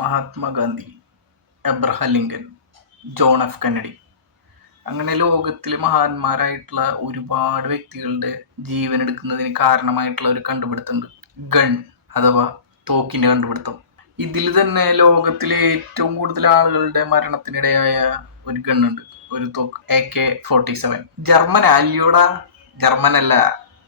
Mahatma Gandhi, Abraham Lincoln, John F Kennedy, അങ്ങനെ ലോകത്തിലെ മഹാന്മാരായിട്ടുള്ള ഒരുപാട് വ്യക്തികളുടെ ജീവൻ എടുക്കുന്നതിന് കാരണമായിട്ടുള്ള ഒരു കണ്ടുപിടുത്തമുണ്ട്. ഗൺ അഥവാ തോക്കിന്റെ കണ്ടുപിടുത്തം. ഇതിൽ തന്നെ ലോകത്തിലെ ഏറ്റവും കൂടുതൽ ആളുകളുടെ മരണത്തിനിടയായ ഒരു ഗണ്ണുണ്ട്, ഒരു തോക്ക്, AK-47. ജർമ്മനല്ല,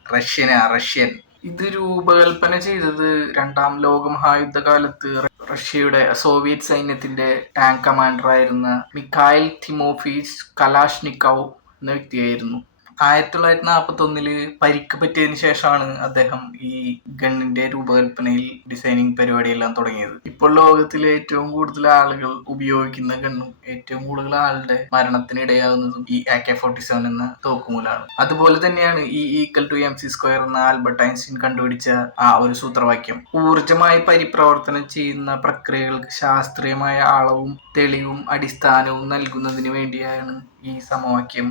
റഷ്യൻ. ഇത് രൂപകൽപ്പന ചെയ്തത് രണ്ടാം ലോക മഹായുദ്ധ കാലത്ത് റഷ്യയുടെ സോവിയറ്റ് സൈന്യത്തിന്റെ ടാങ്ക് കമാൻഡർ ആയിരുന്ന മിഖായിൽ തിമോഫീച്ച് കലാഷ്നിക്കോവ് എന്ന വ്യക്തിയായിരുന്നു. 1941 പരിക്ക് പറ്റിയതിനു ശേഷമാണ് അദ്ദേഹം ഈ ഗണ്ണിന്റെ രൂപകൽപ്പനയിൽ ഡിസൈനിങ് പരിപാടിയെല്ലാം തുടങ്ങിയത്. ഇപ്പോൾ ലോകത്തിലെ ഏറ്റവും കൂടുതൽ ആളുകൾ ഉപയോഗിക്കുന്ന ഗണ്ണും ഏറ്റവും കൂടുതൽ ആളുടെ മരണത്തിന് ഇടയാകുന്നതും ഈ AK-47 എന്ന തോക്കുമൂലാണ്. അതുപോലെ തന്നെയാണ് E=mc² എന്ന ആൽബർട്ട് ഐൻസ്റ്റീൻ കണ്ടുപിടിച്ച ആ ഒരു സൂത്രവാക്യം. ഊർജമായി പരിപ്രവർത്തനം ചെയ്യുന്ന പ്രക്രിയകൾക്ക് ശാസ്ത്രീയമായ അളവും തെളിവും അടിസ്ഥാനവും നൽകുന്നതിന് വേണ്ടിയാണ് ഈ സമവാക്യം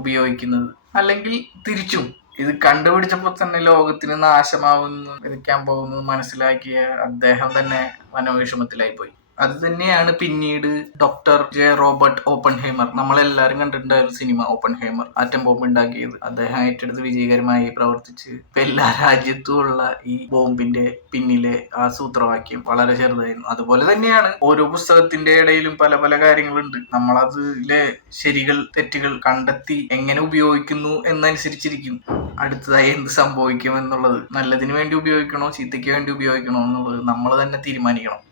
ഉപയോഗിക്കുന്നത്. അല്ലെങ്കിൽ തിരിച്ചും. ഇത് കണ്ടുപിടിച്ചപ്പോൾ തന്നെ ലോകത്തിന് നാശമാവുന്നു വിധിക്കാൻ പോകുന്നത് മനസ്സിലാക്കിയ അദ്ദേഹം തന്നെ മനോവിഷമത്തിലായിപ്പോയി. അത് തന്നെയാണ് പിന്നീട് ഡോക്ടർ ജെ റോബർട്ട് ഓപ്പൺഹൈമർ, നമ്മളെല്ലാരും കണ്ടിട്ടുണ്ടായിരുന്നു സിനിമ ഓപ്പൺഹൈമർ, ആറ്റം ബോംബ് ഉണ്ടാക്കിയത്. അദ്ദേഹം ഏറ്റെടുത്ത് വിജയകരമായി പ്രവർത്തിച്ച് എല്ലാ രാജ്യത്തും ഉള്ള ഈ ബോംബിന്റെ പിന്നിലെ ആ സൂത്രവാക്യം വളരെ ചെറുതായിരുന്നു. അതുപോലെ തന്നെയാണ് ഓരോ പുസ്തകത്തിന്റെ ഇടയിലും പല പല കാര്യങ്ങളുണ്ട്. നമ്മളതിലെ ശരികൾ തെറ്റുകൾ കണ്ടെത്തി എങ്ങനെ ഉപയോഗിക്കുന്നു എന്നനുസരിച്ചിരിക്കും അടുത്തതായി എന്ത് സംഭവിക്കും എന്നുള്ളത്. നല്ലതിന് വേണ്ടി ഉപയോഗിക്കണോ ചീത്തയ്ക്ക് വേണ്ടി ഉപയോഗിക്കണോ എന്നുള്ളത് നമ്മൾ തന്നെ തീരുമാനിക്കണം.